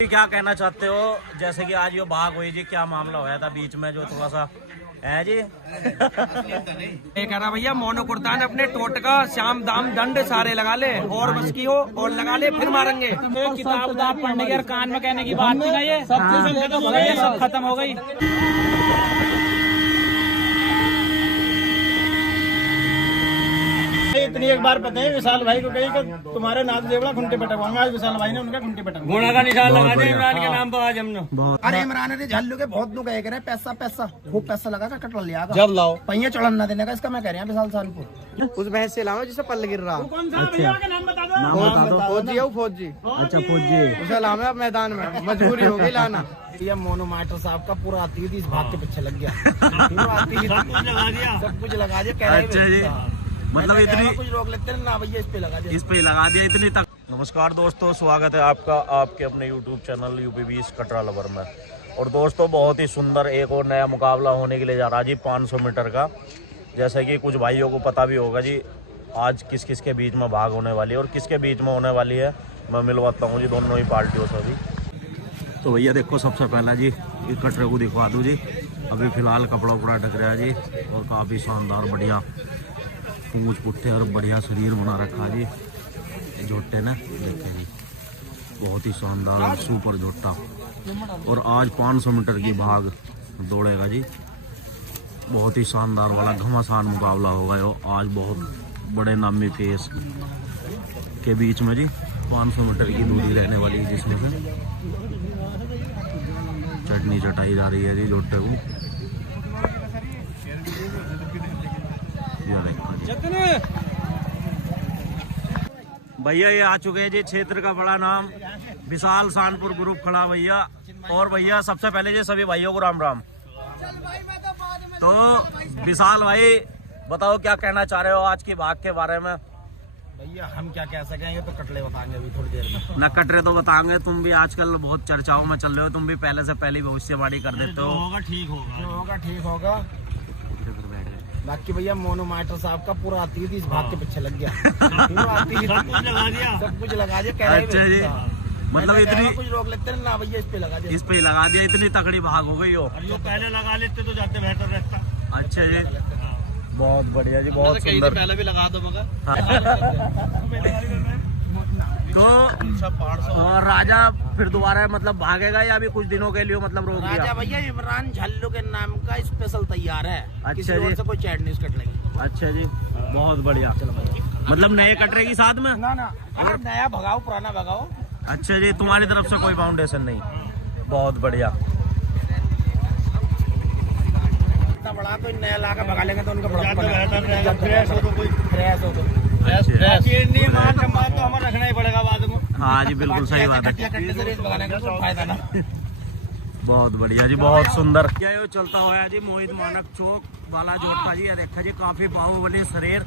क्या कहना चाहते हो, जैसे कि आज ये भाग हुई जी, क्या मामला होया था बीच में जो थोड़ा सा है जी? ये कह रहा भैया मोनो कुर्तान अपने टोटका श्याम दाम दंड सारे लगा ले और बस की हो और लगा ले फिर मारेंगे। किताब पढ़ने की और कान में कहने की बात नहीं है, ये सब खत्म हो गई, सब खत्म हो गई। इतनी एक बार पता है विशाल भाई को कही कि तुम्हारे नाथ देवड़ा घुंटे पटवाऊंगा। आज विशाल भाई ने उनका घुंटे पटवा घोड़ा का निशान लगा दिया इमरान के नाम पर आज हमने। अरे इमरान ने झल्लू के बहुत लोग कह रहे पैसा पैसा खूब पैसा लगा कर कटवा लिया जब लाओ पहिया चढ़न ना देने का, इसका मैं कह रहा विशाल सानपुर उस भैंस से लाओ जिसे पल गिर रहा। फौजी है फौजी। अच्छा फौजी उसे लाओ अब मैदान में, मजबूरी हो गई लाना। ये मोनो मास्टर साहब का पूरा आती इस भाग के पीछे लग गया, सब कुछ लगा दिया। कह रहे मतलब इतनी कुछ रोक लेते ना भैया, इस पे लगा दिया इतनी तक। नमस्कार दोस्तों, स्वागत है आपका आपके अपने यूट्यूब चैनल यूपी20 कटरा लवर में। और दोस्तों बहुत ही सुंदर एक और नया मुकाबला होने के लिए जा रहा जी 500 मीटर का। जैसे कि कुछ भाइयों को पता भी होगा जी आज किस किस के बीच में भाग होने वाली है और किसके बीच में होने वाली है, मैं मिलवाता हूँ जी दोनों ही पार्टियों से भी। तो भैया देखो, सबसे पहला जी ये कटरे को दिखवा दूँ जी। अभी फिलहाल कपड़ा उपड़ा ढक रहा है जी और काफ़ी शानदार बढ़िया पूंछ पुट्ठे और बढ़िया शरीर बना रखा जी झोटे ने। देखे जी बहुत ही शानदार सुपर झोटा। और आज 500 मीटर की भाग दौड़ेगा जी। बहुत ही शानदार वाला घमासान मुकाबला होगा यो आज बहुत बड़े नामी फेस के बीच में जी। 500 मीटर की दूरी रहने वाली है जिसमें से चटनी चटाई जा रही है जी झोटे को। भैया ये आ चुके हैं जी, क्षेत्र का बड़ा नाम विशाल सानपुर ग्रुप खड़ा भैया। और भैया सबसे पहले जी सभी भाइयों को राम राम। तो विशाल भाई बताओ क्या कहना चाह रहे हो आज की भाग के बारे में? भैया हम क्या कह सकेंगे, तो कटरे बताएंगे अभी थोड़ी देर में। ना कटरे तो बताएंगे, तुम भी आजकल बहुत चर्चाओं में चल रहे हो, तुम भी पहले से पहले भविष्यवाणी कर देते हो। होगा ठीक होगा, जो होगा ठीक होगा। बाकी भैया मोनो मास्टर साहब का पूरा आती इस भाग के पीछे लग गया, सब कुछ लगा दिया। कह रहे अच्छा जी, मतलब इतनी कुछ रोक लेते ना भैया, इस पे लगा दिया। इतनी तकड़ी भाग हो गई हो। जो पहले लगा लेते तो जाते बेहतर रहता। अच्छा जी, बहुत बढ़िया जी, बहुत सुंदर। पहले भी लगा दो मगर। तो राजा फिर दोबारा मतलब भागेगा या अभी कुछ दिनों के लिए मतलब रोक दिया? राजा भैया इमरान झल्लू के नाम का स्पेशल तैयार है। अच्छा जी, से कोई चैट नहीं कट लगी। अच्छा जी, बहुत बढ़िया। मतलब नए कटरे की साथ में ना अगर नया भगाओ पुराना भगाओ। अच्छा जी, तुम्हारी तरफ से कोई फाउंडेशन नहीं? बहुत बढ़िया। इतना बड़ा तो नया ला कर भगा लेंगे तो उनका बड़ा तो हमें रखना ही पड़ेगा बाद में। हाँ जी बिल्कुल सही बात है। फायदा ना। बहुत बढ़िया जी, बहुत सुंदर। क्या ये चलता हुआ जी मोहित मानक चौक वाला जोड़ता जी। देखा जी काफी बाहुबली शरीर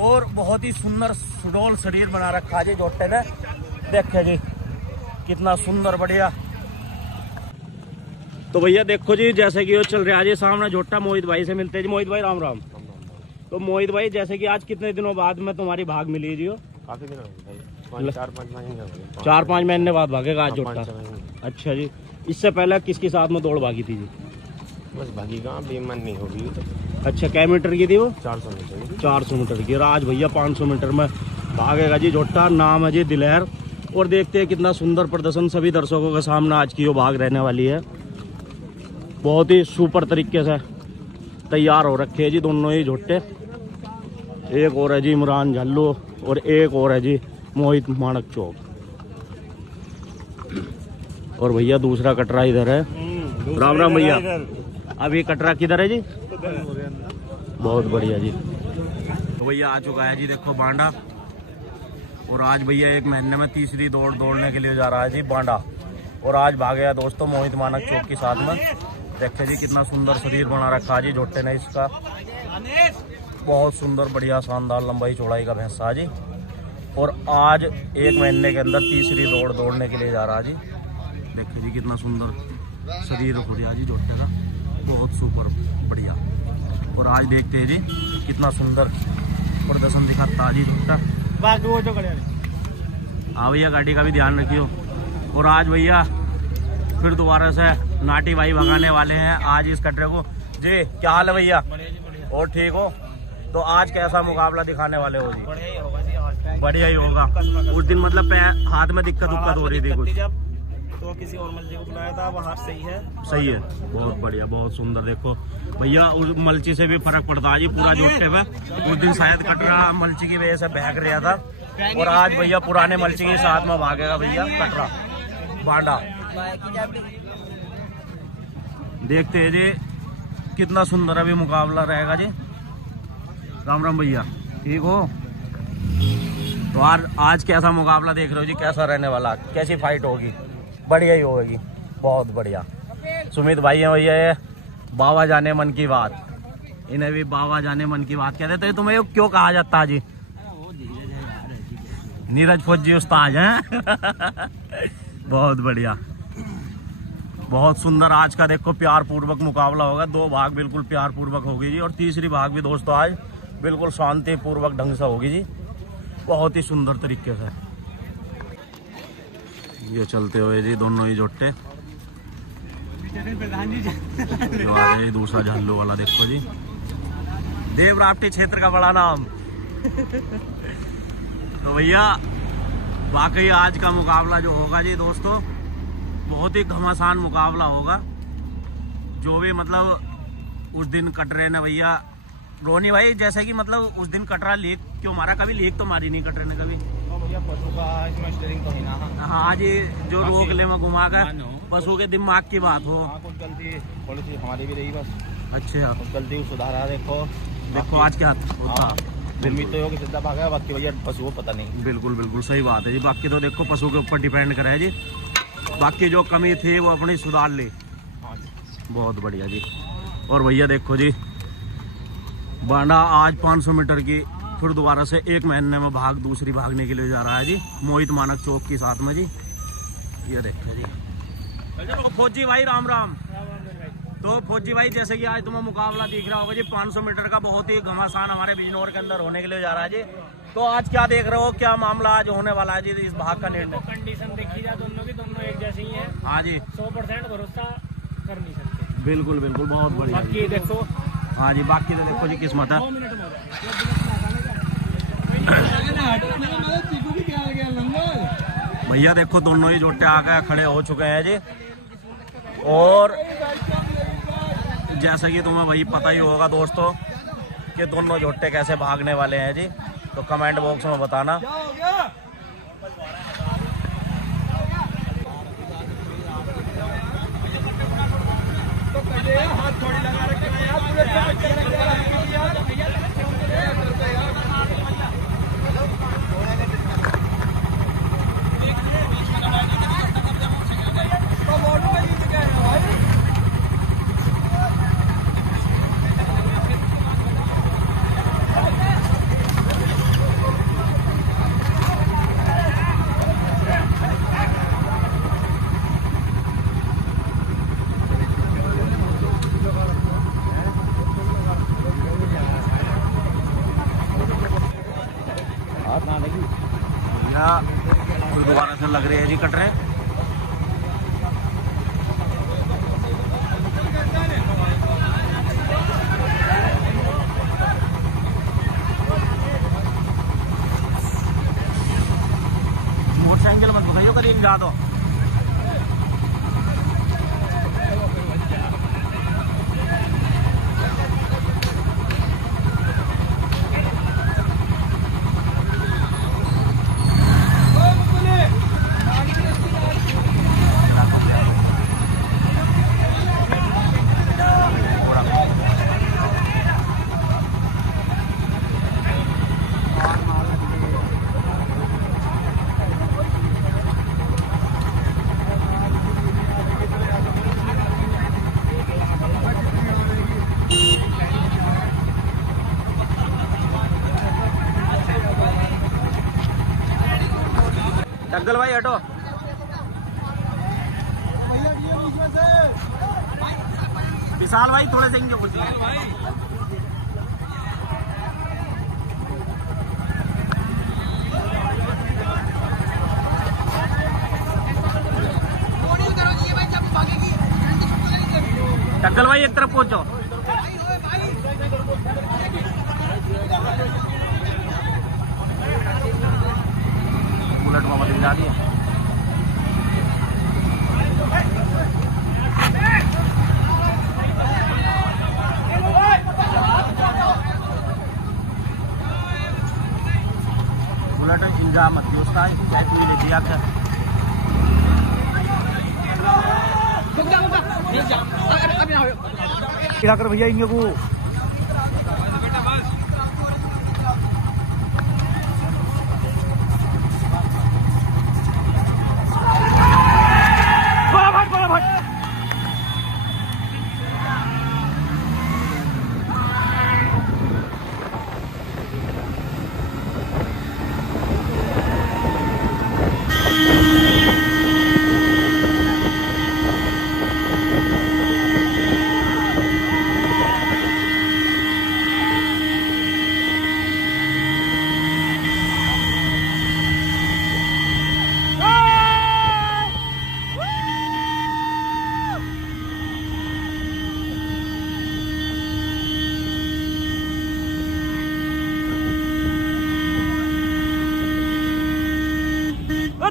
और बहुत ही सुंदर सुडोल शरीर बना रखा जी जोटे ने। देखे जी कितना सुंदर बढ़िया। तो भैया देखो जी जैसे कि वो चल रहा है जी सामने झोटा। मोहित भाई से मिलते हैं जी। मोहित भाई राम राम। तो मोहित भाई जैसे कि आज कितने दिनों बाद में तुम्हारी भाग मिली जी? काफी दिन हो गए, 4-5 महीने। 4-5 महीने बाद भागेगा आज जोटा? अच्छा जी, इससे पहले किसके साथ में दौड़ भागी थी जी? बस भागी कहाँ बेईमान नहीं होगी तो। अच्छा, क्या मीटर की थी वो? 400 मीटर। 400 मीटर की। आज भैया 500 मीटर में भागेगा जी झोटा। नाम है जी दिलेर। और देखते हैं कितना सुंदर प्रदर्शन सभी दर्शकों के सामने आज की वो भाग रहने वाली है। बहुत ही सुपर तरीके से तैयार हो रखे हैं जी दोनों ही झोटे। एक और है जी इमरान झल्लू और एक और है जी मोहित मानक चौक। और भैया दूसरा कटरा इधर है। राम राम भैया। अभी कटरा किधर है जी? बहुत बढ़िया जी। तो भैया आ चुका है जी देखो बांडा। और आज भैया 1 महीने में तीसरी दौड़ दौड़ने के लिए जा रहा है जी बांडा। और आज भागेगा दोस्तों मोहित मानक चौक के साथ में। देखिए जी कितना सुंदर शरीर बना रखा जी झोटे ने इसका। बहुत सुंदर बढ़िया शानदार लंबाई चौड़ाई का भैंसा जी। और आज 1 महीने के अंदर तीसरी दौड़ दौड़ने के लिए जा रहा जी। देखिए जी कितना सुंदर शरीर हो गया जी झोटे का, बहुत सुपर बढ़िया। और आज देखते हैं जी कितना सुंदर प्रदर्शन दिखाता जी झोटा। हाँ भैया गाड़ी का भी ध्यान रखियो। और आज भैया फिर दोबारा से नाटी भाई भगाने वाले हैं आज इस कटरे को। जी क्या हाल है भैया? और ठीक हो? तो आज कैसा मुकाबला दिखाने वाले हो जी? बढ़िया ही होगा। उस दिन मतलब हाथ में दिक्कत हो रही थी कुछ, तो किसी और मल्ची को बुलाया था, वो हाथ सही है। सही है, बहुत बढ़िया, बहुत सुंदर। देखो भैया उस मल्ची से भी फर्क पड़ता है जी पूरा जोटे में। उस दिन शायद कटरा मल्ची की वजह से बहक रहा था और आज भैया पुराने मल्ची के साथ में भागेगा भैया कटरा बांडा। देखते हैं जी कितना सुंदर अभी मुकाबला रहेगा जी। राम राम भैया, ठीक हो? तो आज कैसा मुकाबला देख रहे हो जी? कैसा रहने वाला, कैसी फाइट होगी? बढ़िया ही होगी, बहुत बढ़िया। सुमित भाई है भैया, ये बाबा जाने मन की बात, इन्हें भी बाबा जाने मन की बात कहते। तो तुम्हें क्यों कहा जाता है जी? नीरज फौजी उस्ताद हैं। बहुत बढ़िया, बहुत सुंदर। आज का देखो प्यार पूर्वक मुकाबला होगा, 2 भाग बिल्कुल प्यार पूर्वक होगी जी और तीसरी भाग भी दोस्तों आज बिल्कुल शांति पूर्वक ढंग से होगी जी, बहुत ही सुंदर तरीके से। ये चलते हुए जी दोनों ही जोटे। दूसरा झल्लो वाला देखो जी, देवराप्टी क्षेत्र का बड़ा नाम। तो भैया वाकई आज का मुकाबला जो होगा जी दोस्तों बहुत ही घमासान मुकाबला होगा। जो भी मतलब उस दिन कटरे ने भैया रोनी भाई, जैसे कि मतलब उस दिन कटरा लीक क्यों मारा? कभी लीक तो मारी नहीं कटरे ने कभी। भैया पशु का इसमें स्टीयरिंग तो नहीं ना। हाँ जी, जो रोक ले में घुमा कर पशु के दिमाग की बात हो। कुछ गलती थोड़ी सी हमारी भी रही बस। अच्छा, कुछ गलती सुधारा। देखो आज क्या होता। उम्मीद तो कि सीधा भागा, बाकी भैया पशु को पता नहीं। बिल्कुल बिल्कुल सही बात है जी। बाकी तो देखो पशु के ऊपर डिपेंड करे जी, बाकी जो कमी थी वो अपनी सुधार ली। बहुत बढ़िया जी। और भैया देखो जी बांडा आज 500 मीटर की फिर दोबारा से 1 महीने में दूसरी भागने के लिए जा रहा है जी, मोहित मानक चौक के साथ में जी। ये देखो जी। तो फौजी भाई राम राम। तो फौजी भाई जैसे कि आज तुम्हें मुकाबला दिख रहा होगा जी 500 मीटर का, बहुत ही घमासान हमारे बिजनौर के अंदर होने के लिए जा रहा है जी। तो आज क्या देख रहे हो, क्या मामला आज होने वाला है जी इस भाग का निर्णय? कंडीशन देखी जाए दोनों की, दोनों एक जैसी ही है। हाँ जी, 100% भरोसा कर नहीं सकते। बिल्कुल बिल्कुल, बहुत बढ़िया। बाकी देखो, हाँ जी, बाकी तो देखो जी किस्मत है। 2 मिनट में भैया देखो दोनों ही जोटे आके खड़े हो चुके हैं जी। और जैसा कि तुम्हें वही पता ही होगा दोस्तों कि दोनों जोटे कैसे भागने वाले हैं जी, तो कमेंट बॉक्स में बताना। फिर दोबारा से लग रहे हैं जी कटरे। मोटरसाइकिल मत बताइए करीब जा दो। टग्गल भाई हटो। विशाल भाई थोड़े से इनके कुछ चल भाई एक तरफ पहुंच जाओ। बुलेट मामा दिल जा रही है। बुलेट इंजा मत दोस्ता है तू ले दिया क्या क्या कर भैया इनके को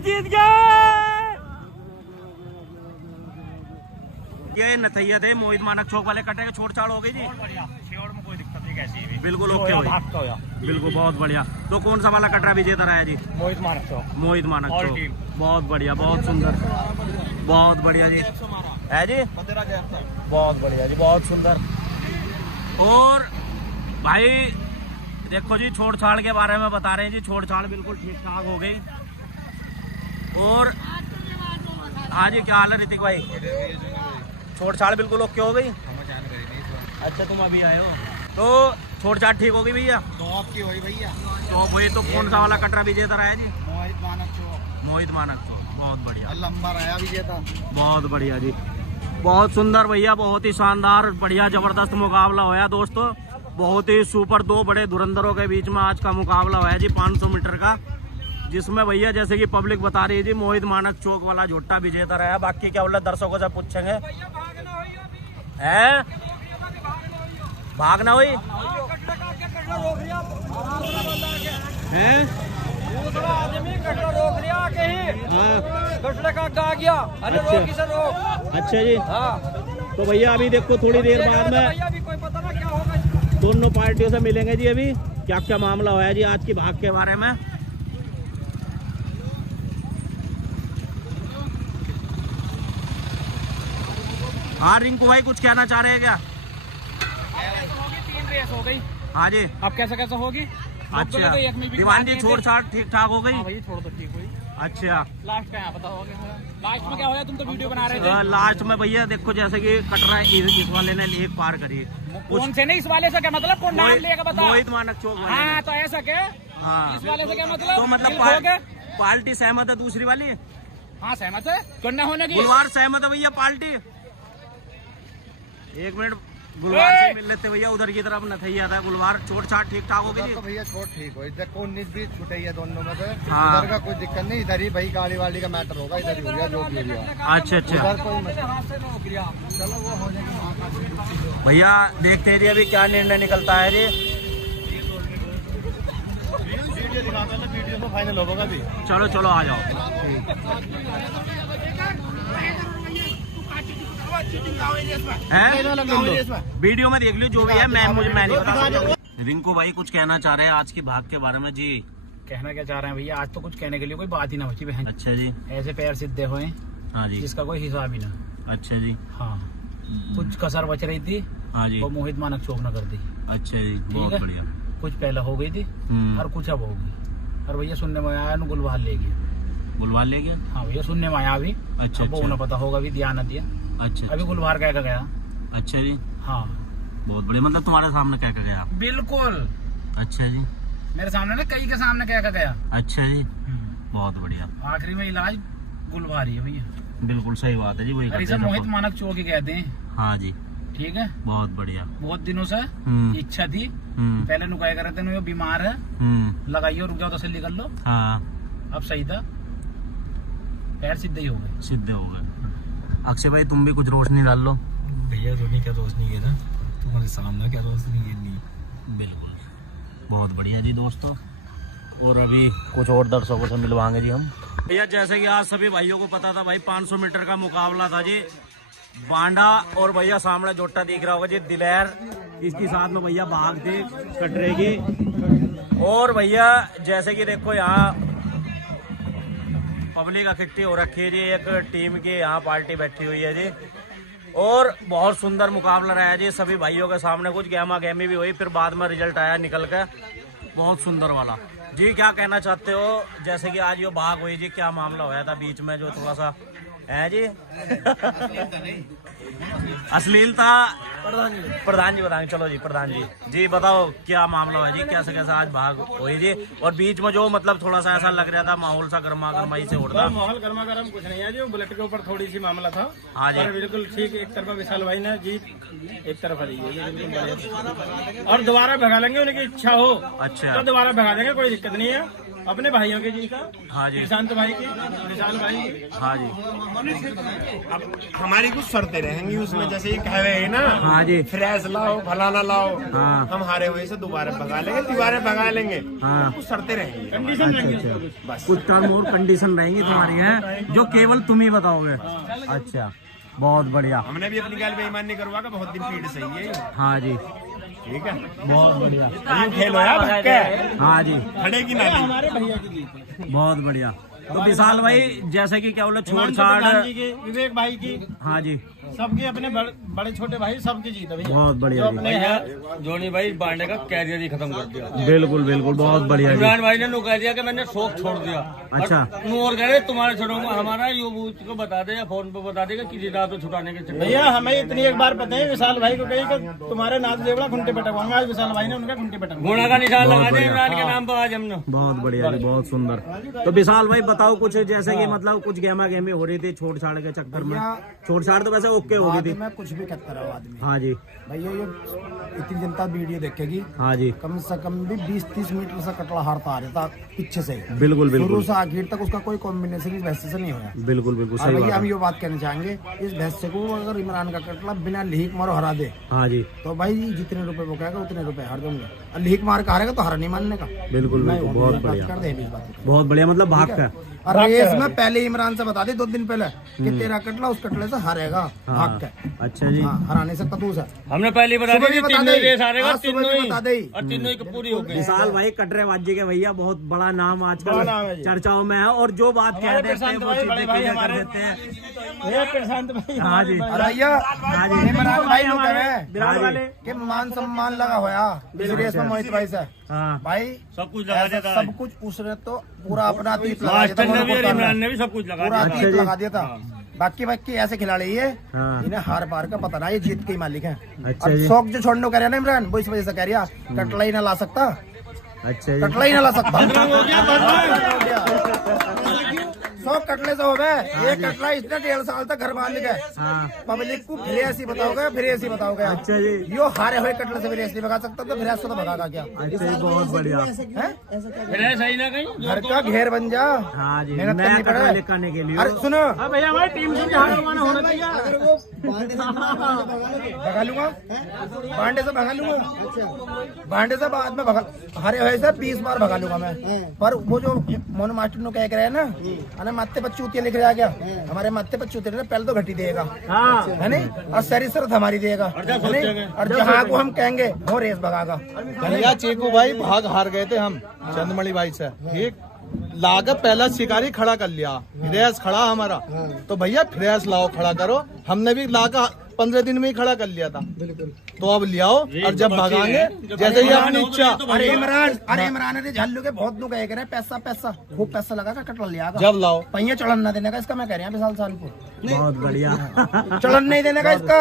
जीत गए। ये नथैया थे मोहित मानक चौक वाले कटे के छोड़ छाड़ हो गई जी। बढ़िया शेवर में कोई दिक्कत नहीं कैसी भी बिल्कुल ओके भाई बिल्कुल बहुत बढ़िया। तो कौन सा वाला कटरा विजेता रहा है जी? मोहित मानक चौक मोहित मानक और चौक। टीम। बहुत बढ़िया बहुत सुंदर बहुत बढ़िया जी है जी बहुत बढ़िया जी बहुत सुंदर। और भाई देखो जी छोड़ छाड़ के बारे में बता रहे हैं जी। छोड़ छाड़ बिल्कुल ठीक ठाक हो गई। और हाँ जी क्या हाल है ऋतिक भाई? छोड़ छाड़ बिल्कुल ओके हो गई। अच्छा तुम अभी आए हो तो छोड़ छाड़ ठीक हो गई भैया? टॉप की हुई भैया। तो वही तो कौन सा वाला कटरा विजेता रहा है जी? मोहित मानक चौक। मोहित मानक चौक बहुत बढ़िया लंबा रहा विजेता। बहुत बढ़िया जी बहुत सुंदर भैया बहुत ही शानदार बढ़िया जबरदस्त मुकाबला होया दोस्तों। बहुत ही सुपर दो बड़े धुरंधरों के बीच में आज का मुकाबला होया जी 500 मीटर का, जिसमें भैया जैसे कि पब्लिक बता रही है जी मोहित मानक चौक वाला झोटा विजेता रहा। बाकी क्या बोला दर्शकों से पूछेंगे है भागना हुई है अच्छा जी। तो भैया अभी देखो थोड़ी देर बाद में दोनों पार्टियों से मिलेंगे जी। अभी क्या क्या मामला हुआ है जी आज की भाग के बारे में। हाँ रिंकू भाई कुछ कहना चाह रहे हैं क्या? 3 रेस हो गई। हाँ जी अब कैसे कैसे होगी? अच्छा दीवान जी छोड़ छाड़ ठीक ठाक हो गई। भाई छोड़ तो ठीक हुई। अच्छा लास्ट का यहाँ बताओगे? लास्ट में क्या होया? तुम तो वीडियो बना रहे थे। लास्ट में भैया देखो जैसे कि कटरा इस वाले ने एक पार करी। कौन से नहीं इस वाले से क्या मतलब? कौन नाम लेगा बता? मोहित मानक चौक वाले हाँ तो ऐसा क्या? हाँ इस वाले से क्या मतलब? तो मतलब पार्टी सहमत है दूसरी वाली? हाँ सहमत है करना होने की। गुलवार सहमत है भैया पार्टी? एक मिनट गुलवार से मिल लेते भैया उधर की तरफ नथैया था। गुलवार छोड़ छाट ठीक ठाक हो गई? तो भैया छोड़ ठीक हो इधर को 19-20 छूटे है दोनों में से। हाँ। उधर का कोई दिक्कत नहीं। इधर ही भाई गाड़ी वाड़ी का मैटर होगा। इधर ही हो गया जो भी हो गया। अच्छा अच्छा उधर कोई चलो वो हो जाएगा भैया देखते हैं जी अभी क्या निर्णय निकलता है जी। वीडियो में फाइनल होगा भी। चलो चलो आ जाओ। वीडियो में देख लियो जो भी है। मैं नहीं बता। रिंकू भाई कुछ कहना चाह रहे हैं आज की भाग के बारे में जी? कहना क्या चाह रहे हैं भैया? आज तो कुछ कहने के लिए कोई बात ही ना बची बहन। अच्छा जी ऐसे पैर सीधे हुए हाँ जी जिसका कोई हिसाब ही ना। अच्छा जी हाँ कुछ कसर बच रही थी हाँ जी वो मोहित मानक चौक न कर दी। अच्छा जी बहुत है? बढ़िया। कुछ पहले हो गई थी और कुछ अब हो गई। और भैया सुनने में आया ना गुलवार ले गया। गुलवार ले गया? हाँ भैया सुनने में आया अभी। अच्छा वो उन्हें पता होगा अभी ध्यान न दिया। अच्छा अभी गुलवार कह गया। अच्छा जी हाँ बहुत बढ़िया। मतलब तुम्हारे सामने क्या कह गया? बिल्कुल अच्छा जी मेरे सामने ना कई के सामने कह गया। अच्छा जी बहुत बढ़िया। आखिरी में इलाज गुलवार ही है भैया। बिल्कुल सही बात है जी वही अरे सब मोहित मानक चौक ही कहते हैं। हाँ जी ठीक है बहुत बढ़िया। बहुत दिनों से इच्छा थी। पहले नुकाया करते थे बीमार है लगाइयो रुक जाओ तसल्ली कर लो। हाँ अब सही था पैर सीधे ही हो गए। सीधे हो गए। अक्षय भाई तुम भी कुछ रोशनी डाल लो। भैया तूने क्या दोस्त नहीं किया था, तुम्हारे सामने क्या दोस्त नहीं किया। बिल्कुल, बहुत बढ़िया जी दोस्तों। और अभी कुछ और दर्शकों से मिलवाएंगे जी हम। भैया जैसे कि आज सभी भाइयों को पता था भाई 500 मीटर का मुकाबला था जी, बांडा और भैया सामने जोटा दिख रहा होगा जी दिलेर, इसके साथ में भैया भाग थे कटरे की। और भैया जैसे कि देखो यहाँ पब्लिक इकट्ठी हो रखी है जी, एक टीम की यहाँ पार्टी बैठी हुई है जी। और बहुत सुंदर मुकाबला रहा जी, सभी भाइयों के सामने कुछ गहमा गहमी भी हुई, फिर बाद में रिजल्ट आया निकल कर बहुत सुंदर वाला जी। क्या कहना चाहते हो, जैसे कि आज ये भाग हुई जी, क्या मामला होया था बीच में जो थोड़ा सा है जी अश्लीलता? प्रधान जी बताएंगे। चलो जी प्रधान जी बताओ क्या मामला है जी, कैसे कैसे आज भाग हुई जी, और बीच में जो मतलब थोड़ा सा ऐसा लग रहा था माहौल सा गर्मा गर्माई से उड़ता। माहौल गर्मा गर्म कुछ नहीं है जी, बुलेट के ऊपर थोड़ी सी मामला था। हाँ जी, बिल्कुल ठीक, एक तरफा विशाल भाई ने जीत एक तरफ हरी है, और दोबारा भगा लेंगे, उनकी इच्छा हो अच्छा तो दोबारा भगा देंगे, कोई दिक्कत नहीं है। अपने भाइयों की जीत है। हाँ जी, प्रशांत भाई की, विशाल भाई की। हाँ जी, अब हमारी कुछ शर्तें रहेंगी उसमें, जैसे ये कह रहे हैं ना, हाँ जी, फ्रेश लाओ फलाना लाओ, हाँ, हम हारे हुए से दोबारा भगा लेंगे, दीवारें भगा लेंगे, हाँ, कुछ शर्तें रहेंगी। कंडीशन अच्छा, कुछ टर्म और कंडीशन रहेंगी तुम्हारी हैं जो केवल तुम ही बताओगे। अच्छा, बहुत बढ़िया। हमने भी अपनी गाल बेईमान नहीं करवा, बहुत दिन पीड़ सही है। हाँ जी, ठीक है, बहुत बढ़िया। खेलो यार, हाँ जी, खड़े की ना हमारे भैया की जीत है। बहुत बढ़िया। तो विशाल भाई जैसे कि क्या बोले छोड़ छाड़, विवेक भाई की, हाँ जी, सबके अपने बड़े छोटे भाई सबकी जीत है भैया। बहुत बढ़िया जी। भैया जोनी भाई बांडे का कैरियर ही खत्म कर दिया। बिल्कुल बिल्कुल, बहुत बढ़िया जी। इमरान भाई ने नु कह दिया कि मैंने शौक छोड़ दिया। अच्छा, और कह रहे तुम्हारे छोड़ूंगा, हमारा यो बूथ को बता दे या फोन पे बता देगा किसी रात को छुटाने के चक्कर। भैया हमें इतनी एक बार पता है, विशाल भाई को कही कि तुम्हारे नाथ देवड़ा घंटे पे टकवाऊंगा, आज विशाल भाई ने उनका घंटे पे टकवाऊंगा। घोड़ा का निशान बहुत लगा दिया बढ़िया। इमरान के नाम पर आज हमने। बहुत बढ़िया जी, बहुत सुंदर। तो विशाल भाई बताओ कुछ, जैसे कि मतलब कुछ गहमा गहमी हो रही थी छोड़ छाड़ के चक्कर में। छोड़ छाड़ तो वैसे ओके हो गई थी। मैं कुछ भी करता रहा आदमी। हाँ जी, भैया ये इतनी जनता वीडियो देखेगी, हाँ जी, कम से कम भी 20-30 मीटर से कटला हारता आ रहा था पीछे से। बिल्कुल शुरू बिल्कुल, से आखिर तक उसका कोई कॉम्बिनेशन इस भैंसे से नहीं हुआ। बिल्कुल बिल्कुल और सही भैया बात हम है। ये बात कहना चाहेंगे, इस भैंसे को अगर इमरान का कटला बिना लीक मारो हरा दे, हाँ जी, तो भाई जितने रुपए वो कहेगा उतने रुपए हार दूंगा, और लीक मार के हारेगा तो हारा नहीं मानने का। बिल्कुल मैं बिल्कुल, वो बहुत बात बढ़िया, कर दे इस बात को। बहुत बढ़िया। मतलब भाग का, और रेस में पहले इमरान से बता दे 2 दिन पहले कि तेरा कटला उस कटले से हारेगा, भाग के। अच्छा जी, हाँ, हराने से कतूस है। हमने पहले बता सुबह भी दिया बता तीनों दी, रेस हारेगा, आज सुबह तीनों भी ही, बता दी। और तीनों ही पूरी हो गई। विशाल भाई कटरेबाजी के भैया बहुत बड़ा नाम आजकल चर्चाओं में है, और जो बात कह देते हैं वो चीजें क्लियर कर देते हैं। भैया प्रशांत भाई, हाँ जी, और भैया हाँ जी, इमरान भाई लोग हमारे कहे बिलाल वाले कि मान सम्मान लगा होया इस रेस में मोहित भाई से। हाँ, भाई सब कुछ लगा ऐसा देता है। सब कुछ उसने तो पूरा अपना अतीत लगा दिया मास्टर था, ने भी और मोनोकोटन इमरान में। ने भी सब कुछ लगा पूरा दिया। अच्छा अतीत जी। लगा दिया था। बाकी ऐसे खिलाड़ी ये, हाँ, इन्हें हार पार का पता ना, ये जीत के ही मालिक है। अच्छा और जी, शौक जो छोड़ने को कह रहा है ना इमरान, वो इस वजह से कह रहा कटला ही ना ला सकता, अच्छा जी, कटला ही ना ला सकता। हो गया। 100 कटले से हो गए, ये कटला इसने 1.5 साल तक घर बांध गए। हाँ, पब्लिक को फिर ऐसी बताओगे, फिर ऐसी बताओगे। अच्छा जी, यो हारे हुए कटले से फिर ऐसे नहीं भगा सकता, तो फिर ऐसा तो भगागा क्या? अच्छा जी, बहुत बढ़िया। हैं? फिर है सही ना कहीं घर का घेर बन जा, हाँ जी, मेहनत नया करनी कटरा पड़े। निकालने के लिए। अरे सुनो, भैया हमारी टीम से भी हार माना होना चाहिए। भगा लूंगा, बांडे से भगा लूंगा, बांडे से बाद में भगा, हारे हुए से 20 बार भगा लूंगा मैं। पर वो जो मोनो मास्टर ने कह रहे हैं ना, अरे माथे पर चूतिया लिख रहा है क्या, हमारे माथे पर चूतिया पहले तो घटी देगा, है नहीं, और सरी शरत हमारी देगा, है नहीं? और जहाँ को हम कहेंगे वो रेस भगागा। भैया चीकू भाई भाग हार गए थे हम चंदमणि भाई से, ठीक, लाकर पहला शिकारी खड़ा कर लिया, फ्रेश खड़ा हमारा, तो भैया फ्रेश लाओ खड़ा करो, हमने भी लाकर 15 दिन में ही खड़ा कर लिया था, तो अब ले आओ, और जब भगाएंगे जैसे ही अपनी इच्छा। अरे इमरान अरे झल्लू के बहुत लोग कह रहे हैं पैसा पैसा, खूब पैसा लगा कर कटल लिया, जब लाओ पहिया चढ़न ना देने का इसका, मैं कह रहा हूँ विशाल सालपुर बहुत बढ़िया। चढ़न नहीं देने का इसका,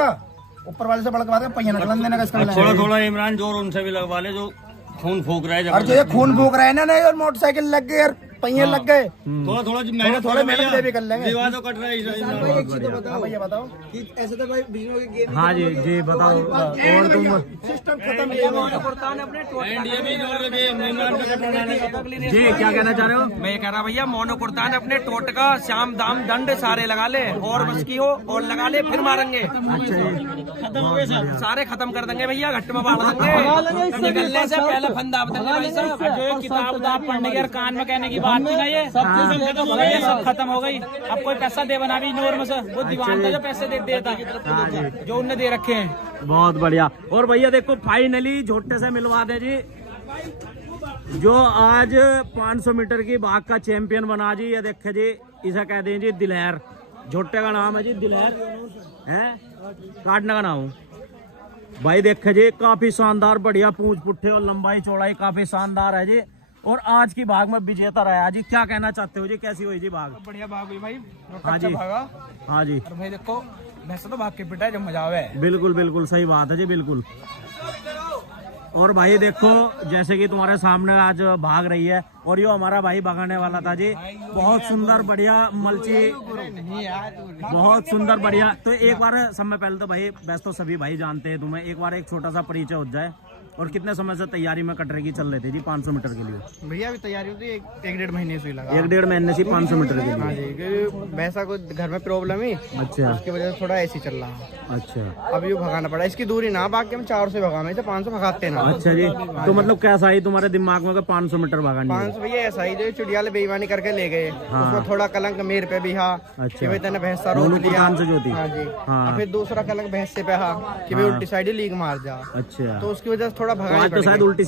ऊपर वाले से बड़का बात है, पहिया न चढ़न देने का इसका। थोड़ा थोड़ा इमरान जोर उनसे भी लगवा ले जो खून फूक रहा है और जो ये खून फूक रहे हैं ना, और मोटरसाइकिल लग गई, और पहिए लग गए थोड़ा थोड़ा थोड़े मेहनत भी कर लेंगे। दीवार तो कट रहा है हाँ भैया बताओ। हाँ जी जी बताओ। और तुम सिस्टम खत्म एंड ये भी जो लगे इमरान का कट बनाने का जी क्या कहना चाह रहे हो? मैं कह रहा भैया मोनो कुर्तान अपने टोटका श्याम दाम दंड सारे लगा ले और बस की हो और लगा ले फिर मारेंगे। सारे खत्म कर देंगे भैया, घट्ट में बांट देंगे। निकलने से पहले फंदा बदलने भाई साहब। जो किताब उताब पढ़ने के कान में कहने की बात थी ना, ये सब खत्म हो गई। अब कोई पैसा दे बना भी नॉर्म से, वो दीवान पे जो पैसे देता जो उनने दे रखे हैं। बहुत बढ़िया। और भैया देखो फाइनली झोटे से मिलवा दे जी, जो आज 500 मीटर की भाग का चैंपियन बना जी। ये देखे जी, इसे कहते हैं जी दिलहर। झोटे का नाम है जी दिलहर, है काटने का नाम भाई। देखे जी काफी शानदार बढ़िया पूंछ पुट्ठे और लंबाई चौड़ाई काफी शानदार है जी। और आज की भाग में विजेता रहा जी। क्या कहना चाहते हो जी, कैसी हुई जी भाग? बढ़िया भाग हुई भाई। हाँ जी हाँ जी। और भाई देखो भैंसा तो भाग के पिटा है जब मजा आवे। बिल्कुल बिल्कुल सही बात है जी, बिल्कुल। और भाई देखो जैसे कि तुम्हारे सामने आज भाग रही है, और ये हमारा भाई भगाने वाला था जी। बहुत सुंदर बढ़िया मलची, बहुत सुंदर बढ़िया। तो एक बार समय पहले तो भाई वैसे तो सभी भाई जानते हैं तुम्हें, एक बार एक छोटा सा परिचय हो जाए। और कितने समय से तैयारी में कटरे की चल रहे थे जी 500 मीटर के लिए? भैया अभी तैयारी होती है एक डेढ़ महीने से ही लगा। 1-1.5 महीने से 500 मीटर के हाँ लिए। जी, क्योंकि भैंसा को घर में प्रॉब्लम ही, अच्छा उसकी वजह से थोड़ा ऐसी चल रहा। अच्छा अभी वो भगाना पड़ा, इसकी दूरी ना भाग के हम 400 भगा में 500 भगाते ना। अच्छा जी। तो मतलब कैसा ही तुम्हारे दिमाग में 500 मीटर भगानी है? 500 भैया ऐसा ही जो चुड़ियाल बेईमानी करके ले गए, उसमें थोड़ा कलंक मेरे पे भी हा कि भाई तेने भैंसा रोक लिया। हाँ जी। और फिर दूसरा कलंक भैंसे पे हा कि भाई उल्टी साइड ही लीग मार जा। अच्छा, तो उसकी वजह से थोड़ा भगाना तो शायद उल्टी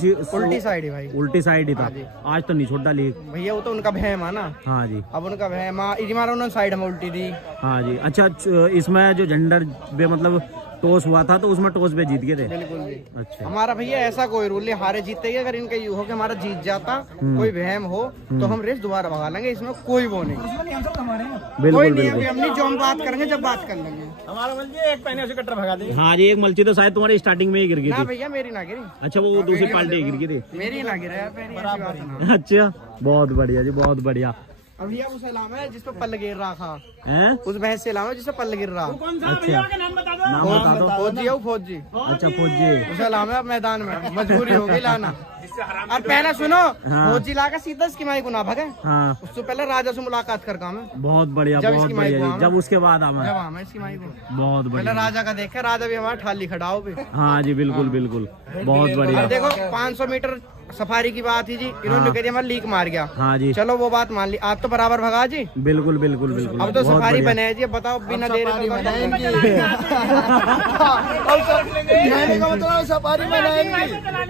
साइड ही भाई, उल्टी साइड ही था। आज तो नहीं छोटा लीग भैया, वो तो उनका वहम है ना। हाँ जी। अब उनका वहम मारा उन्होंने साइड में उल्टी दी। हाँ जी। अच्छा इसमें जो जेंडर पे मतलब टॉस हुआ था तो उसमें टॉस पे जीत गए थे? बिल्कुल जी। अच्छा। हमारा भैया ऐसा कोई रूल है, हारे जीते ही अगर इनका यू हो कि हमारा जीत जाता, कोई वहम हो तो हम रेस दोबारा भगा लेंगे, इसमें कोई वो नहीं। कोई बिल्कुल नहीं है, बिल्कुल। हम नहीं जो हम बात करेंगे जब बात कर लेंगे। हमारा बल्कि एक पहने से कट्टर भगा देंगे। हाँ जी। एक मलची तो शायद तुम्हारी स्टार्टिंग में ही गिर गई ना थी। भैया मेरी ना गिरी। अच्छा, वो दूसरी पार्टी गिर गई थी। मेरी ना गिरा यार, मेरी ऐसी बात है ना। अच्छा, बहुत बढ़िया जी, बहुत बढ़िया। अब भैया उस अलाम है जिसपे पल्ल गिर रहा था, हैं? उस भैंस से अलाम है जिसपे पल्ल गिर रहा। अच्छा, नाम बता दो। फौजी है फौजी। अच्छा, फौजी। उसे अलाम है, अब मैदान में मजबूरी होगी लाना। और पहले सुनो, फौजी लाकर सीधा इसकी माई को ना भगे। हाँ, उससे पहले राजा से मुलाकात कर काम है। बहुत बढ़िया, जब बहुत इसकी माई बढ़िया को जी। जब उसके बाद आवा जब हमें इसकी माई को बहुत पहले बढ़िया। राजा का देखे, राजा भी हमारा ठाली खड़ा हो भी। हाँ जी, बिल्कुल बिल्कुल, बहुत बढ़िया। अब देखो 500 मीटर सफारी की बात थी जी, इन्होंने कह दिया हमारा लीक मार गया। हाँ जी, चलो वो बात मान ली, आज तो बराबर भगा जी। बिल्कुल बिल्कुल बिल्कुल। अब तो बहुत सफारी बढ़िया। बने है जी, बताओ बिना देर सफारी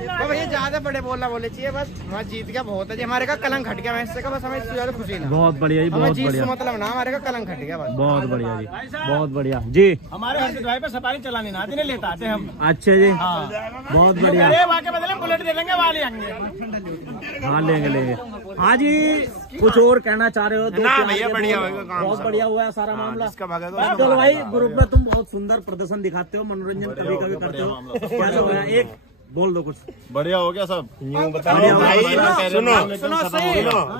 तो भैया ज्यादा बड़े बोलना बोले चाहिए, बस वहाँ जीत गया बहुत है जी, हमारे का कलंक हट गया वैसे का, बस हमें इससे ज्यादा खुशी ना। बहुत बढ़िया जी, हमें बहुत जीत से बढ़िया, मतलब ना, हमारे का कलंक हट गया बस। बहुत बढ़िया जी, बहुत बढ़िया जी। हमारे हर ड्राइव पे सफारी चलाने ना आते, नहीं लेता आते हम। अच्छा जी, बहुत बढ़िया। अरे वहाँ के बदले बुलेट दे देंगे, वहाँ ले आएंगे। हाँ, लेंगे लेंगे। हाँ जी, कुछ और कहना चाह रहे हो? ना भैया, बढ़िया होगा काम, बहुत बढ़िया हुआ है सारा मामला। इसका भागा चलो भाई, ग्रुप में तुम बहुत सुंदर प्रदर्शन दिखाते हो, मनोरंजन कभी कभी करते हो। क्या हो गया? एक बोल दो कुछ। बढ़िया हो गया सब। सुनो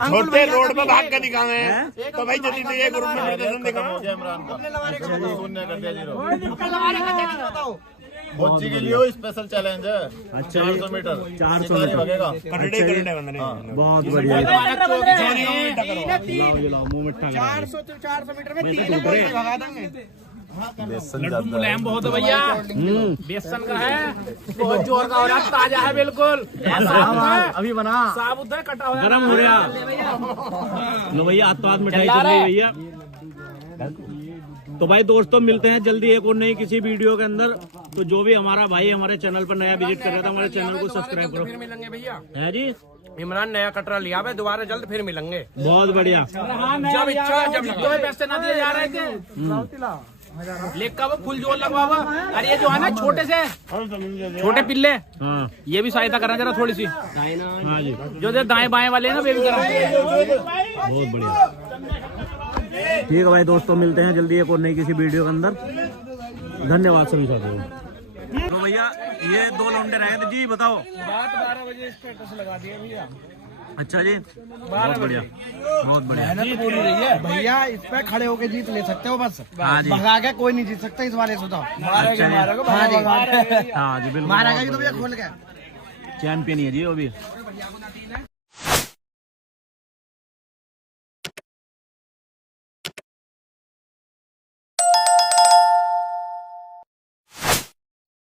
छोटे रोड पे भाग कर दिखावे हैं तो भाई जल्दी से ये ग्रुप में प्रदर्शन दिखाओ। इमरान का शून्य कर दिया जीरो। फौजी के लिए स्पेशल चैलेंज है। अच्छा, 400 मीटर 400 मीटर भगेगा। बहुत बढ़िया। मुंह मिठा 400 मीटर में 3 भगा देंगे। मुलायम बहुत है भैया, बेसन का है, बहुत जोर का हो रहा है, ताजा है बिल्कुल, अभी बना, साबुत है, कटा हुआ गरम हो रहा। लो भैया, हाथ तो हाथ मिठाई चल रही भैया। तो भाई दोस्तों, मिलते हैं जल्दी एक और नई किसी वीडियो के अंदर। तो जो भी हमारा भाई हमारे चैनल पर नया विजिट कर रहा था, हमारे चैनल को सब्सक्राइब करो। फिर मिलेंगे भैया, है जी, इमरान नया कटरा लिया है, दोबारा जल्द फिर मिलेंगे। बहुत बढ़िया। जब इच्छा, जब कोई पैसे ना दिए जा रहे थे, लेक का वो फुल जोर लगवा हुआ। अरे ये जो है ना छोटे से छोटे पिल्ले, हाँ ये भी सहायता करना जरा थोड़ी सी। हाँ जी, जो दाएं बाएं वाले हैं ना, वे भी करा। बहुत बढ़िया। ठीक है भाई दोस्तों, मिलते हैं जल्दी एक और नई किसी वीडियो के अंदर। धन्यवाद सभी साथियों। तो भैया, ये 2 लौंडे रहे थे जी, बताओ। बात 12 बजे स्टेटस लगा दिया भैया। अच्छा जी, बहुत बढ़िया, बहुत बढ़िया। मेहनत पूरी रही है भैया, इस पे खड़े होके जीत ले सकते हो बस। हाँ जी। भगा के कोई नहीं जीत सकता इस वाले से। तो अच्छा जी। हाँ जी बिल्कुल, मारेगा तो भैया खोल के। चैंपियन ही है जी वो भी।